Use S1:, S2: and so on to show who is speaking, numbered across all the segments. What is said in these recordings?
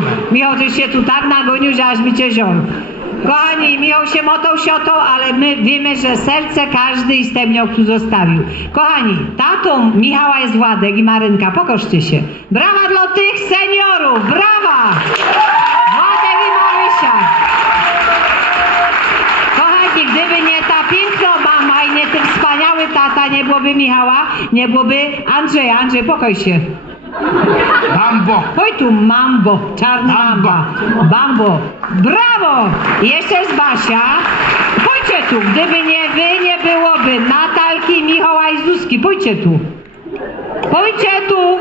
S1: stole.
S2: Michał, ty się tu tak nagonił, że aż mi cię wziął. Kochani, Michał się motał siotą, ale my wiemy, że serce każdy istemniał, tu zostawił. Kochani, tatą Michała jest Władek i Marynka, pokożcie się. Brawa dla tych seniorów, brawa! Władek i Marysia. Kochani, gdyby nie ta piękna mama i nie ten wspaniały tata, nie byłoby Michała, nie byłoby Andrzeja. Andrzej, pokoj się.
S1: Bambo.
S2: Chodź tu, mambo, czarna
S1: Mambo.
S2: mamba. Bambo. Brawo! Jeszcze jest Basia. Pójdźcie tu, gdyby nie wy, nie byłoby Natalki, Michała i Zuzki. Pójdźcie tu. Pójdźcie tu.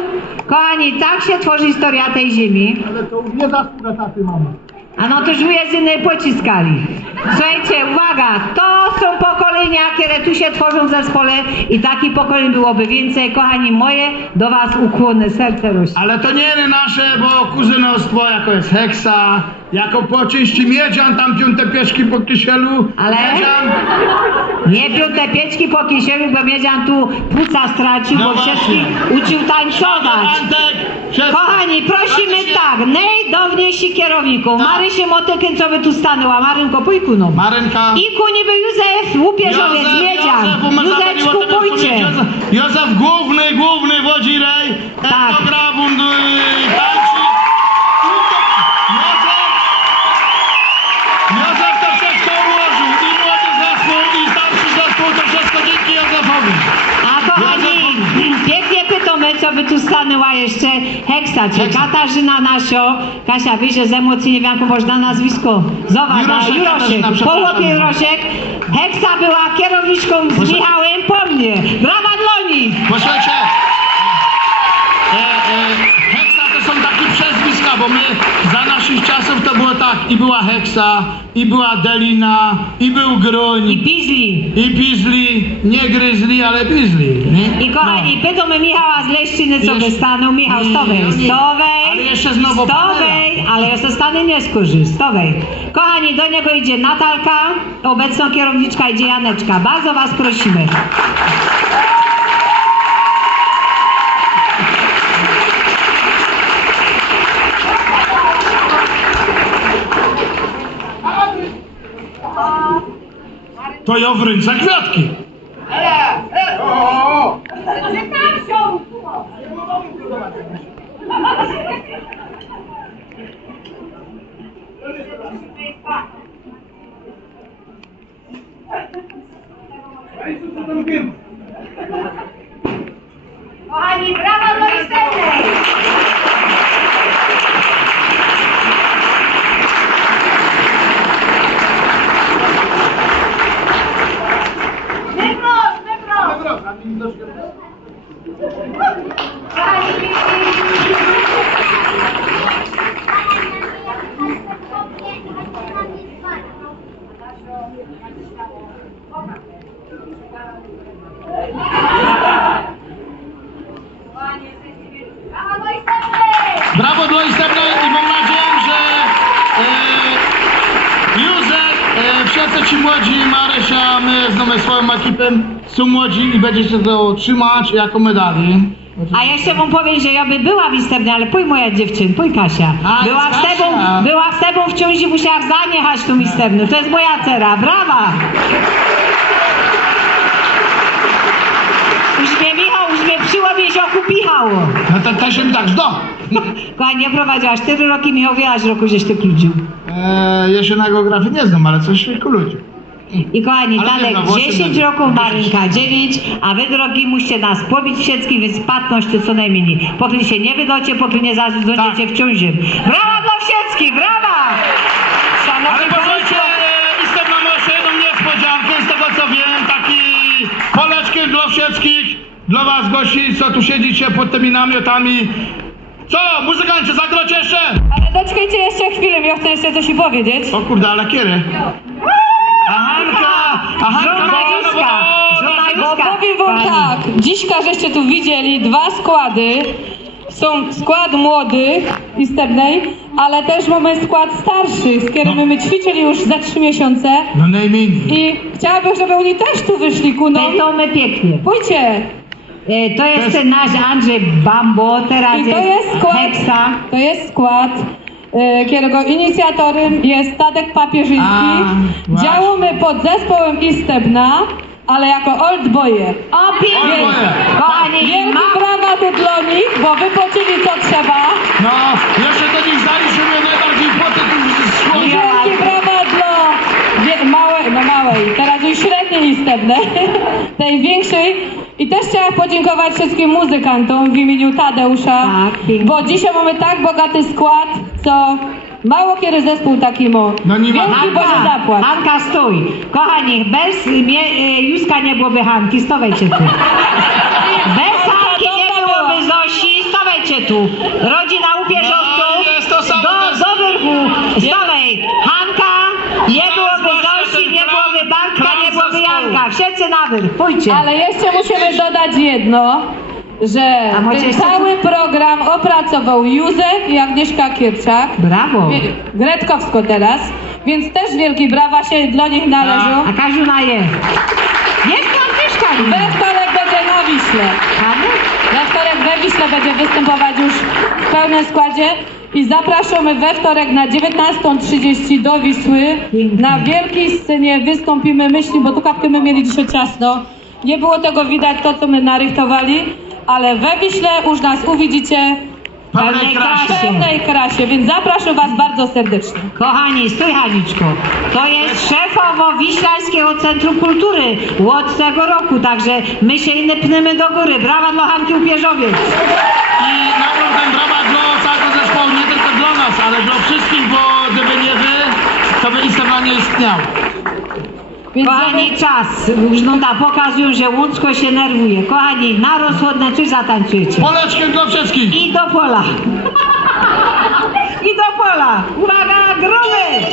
S2: Kochani, tak się tworzy historia tej ziemi.
S1: Ale to już nie zasługa taty mama.
S2: A no to już z innej pociskali. Słuchajcie, uwaga, to są pokolenia, które tu się tworzą w zespole i takich pokoleń byłoby więcej. Kochani moje, do was ukłonne serce rośnie.
S1: Ale to nie nasze, bo kuzynostwo jako jest heksa, jako poczyści miedzian, tam piąte pieszki po kysielu.
S2: Ale-
S1: Miedzian,
S2: Nie piąte pieczki po kisielu, bo Miedzian tu płuca stracił,
S1: No
S2: bo wszystkich uczył tańcować. Kochani, prosimy
S1: się-
S2: tak, najdowniejsi kierowników.
S1: Tak.
S2: Marysię Motykę, co by tu stanęła, Marynko, pójku no.
S1: Marynka.
S2: I ku niby Józef Łupieżowiec,
S1: Józef,
S2: Miedzian. Józeczku.
S1: Józef, Józef główny, główny wodzirej.
S2: Tak.
S1: I tańczy. Józef, Józef to wszystko ułożył. I młody zespół, i starszy zespół, to wszystko dzięki Józefowi.
S2: A kochani, pięknie co by tu stanęła jeszcze Heksa, czy
S1: Heksa.
S2: Katarzyna Nasio. Kasia, wiesz, że z emocji nie wiem, jak można nazwisko. Zobacz,
S1: Juroszek,
S2: a, Juroszek,
S1: Katarzyna,
S2: po
S1: przepraszam.
S2: łopie Juroszek. Heksa była kierowniczką z Michałem po mnie. Brawa
S1: bo my za naszych czasów to było tak, i była heksa, i była delina, i był
S2: I
S1: gruń,
S2: Pizli.
S1: i pizli, nie gryzli, ale pizli. Nie?
S2: I kochani, pytamy Michała z Leszczyny, co by
S1: Jeszcze-
S2: stanął. Michał,
S1: Nie,
S2: stowej,
S1: no
S2: stowej.
S1: Ale jeszcze znowu
S2: Stowej, ale jeszcze stany nie skorzy, stowej. Kochani, do niego idzie Natalka, obecną kierowniczka idzie Janeczka. Bardzo was prosimy.
S1: To ja w ręce kwiatki.
S2: Kochani, brawa do Isternej! Wyprost, wyprost! Brawa do Isternej!
S1: Brawo dla Istebnej i mam nadzieję, że e, Józef, e, wszyscy ci młodzi, Marysia, my znamy swoją ekipę, są młodzi i będziecie to trzymać jako medali.
S2: A jeszcze wam powiem, że ja by była w Istebnej, ale pój moja dziewczyn, pój Kasia.
S1: A,
S2: Była
S1: jest
S2: z tebą,
S1: Kasia.
S2: była z tebą w ciąży i musiała zaniechać tą Istebną. To jest moja cera, brawa! Już mnie Michał, już mnie przyło miezioku pichało.
S1: No to też im tak zdo.
S2: Kochani, nie prowadziłaś 4 roki, Michał wielaś roku, żeś ty kludził.
S1: E, ja się na geografii nie znam, ale coś się ludzi.
S2: I kochani,
S1: Ale
S2: Tadek
S1: no właśnie
S2: 10
S1: nie.
S2: roków, Marynka 9, a wy drogi musicie nas pobić wszystkich, więc patnoście co najmniej. Póki się nie wydocie, póki nie zadzwonicie
S1: Tak.
S2: w ciąży. Brawa dla wszystkich, brawa!
S1: Ale
S2: Szanowni
S1: pozwólcie,
S2: Państwo,
S1: jestem na jeszcze jedną niespodziankę, z tego co wiem, taki poleczkiem dla wszystkich, dla was gości, co tu siedzicie pod tymi namiotami. Co, muzykancie, zagrocie jeszcze?
S3: Ale doczekajcie jeszcze chwilę, ja chcę jeszcze coś powiedzieć.
S1: O kurde, ale kiedy? A Hanka! A Hanka!
S2: Żona
S1: no,
S2: Józka,
S1: no, no,
S2: żona
S1: no,
S3: Bo
S2: Józka.
S3: powiem wam tak, dziśka żeście tu widzieli dwa składy. Są skład młodych i stebnej, ale też mamy skład starszych, z którymi my ćwiczyli już za trzy miesiące.
S1: No najmniej.
S3: I chciałabym, żeby oni też tu wyszli ku nam.
S2: To my pięknie.
S3: Pójdźcie.
S2: E, To jest ten nasz Andrzej Bambo, teraz
S3: I to jest skład,
S2: Heksa.
S3: to jest skład którego inicjatorem jest Tadek.
S1: A, właśnie.
S3: Działamy pod zespołem Istebna, ale jako old boye.
S2: O, pięknie!
S1: Oboje.
S2: Kochani,
S3: Wielkie
S2: ma...
S3: brawa tu dla nich, bo wypoczęli co trzeba.
S1: No, jeszcze do nich zaliśmy najbardziej poty tu schłodzie.
S3: Wielkie brawa dla wie, małej, no małej, teraz już średniej istebnej. I też chciałam podziękować wszystkim muzykantom w imieniu Tadeusza,
S2: Tak,
S3: bo dzisiaj mamy tak bogaty skład, co mało kiedy zespół taki ma.
S1: No nie ma.
S3: Wielki Boże
S2: Hanka,
S3: zapłat.
S2: Hanka, stój. Kochani, bez mnie, e, Józka nie byłoby Hanki, stawajcie tu. Bez Hanki nie byłoby Zosi, stawajcie tu. Rodzina upierzowców
S1: No, jest to samo,
S2: do, do wyrchu. Stawaj. Hanka, nie
S1: Teraz
S2: byłoby
S1: właśnie
S2: Zosi,
S1: ten
S2: nie
S1: plan-
S2: byłoby Bartka,
S1: plan
S2: nie byłoby
S1: zespołu.
S2: Janka.
S3: Ale jeszcze musimy dodać jedno, że
S2: A macie
S3: ten
S2: jeszcze
S3: cały program opracował Józek i Agnieszka Kierczak.
S2: Brawo.
S3: Wie- Gretkowsko teraz, więc też wielkie brawa się dla nich należą.
S2: A Kaziuna je. Jest tam Agnieszka.
S3: We wtorek będzie na Wiśle.
S2: Kamy?
S3: We wtorek we Wiśle będzie występować już w pełnym składzie i zapraszamy we wtorek na 19.30 do Wisły. Na wielkiej scenie wystąpimy myśli, bo tu kapkę my mieli dzisiaj ciasno. Nie było tego widać to, co my narychtowali, ale we Wiśle już nas uwidzicie
S1: Pełnej krasie.
S3: pełnej krasie, więc zapraszam Was bardzo serdecznie.
S2: Kochani, stój Haniczko. To jest szefowo Wiślańskiego Centrum Kultury od tego roku, także my się inny pnymy do góry. Brawa dla Hanki Upierzowiec.
S1: I naprawdę brawa dla całego zespołu, nie tylko dla nas, ale dla wszystkich, bo gdyby nie wy, to by Instagram nie istniał.
S2: Kochani, czas. Już no da, pokazują, że Łódzko się nerwuje. Kochani, na rozchodne coś zatańczujecie.
S1: Poleczkiem dla wszystkich.
S2: I do pola. I do pola. Uwaga, gruby.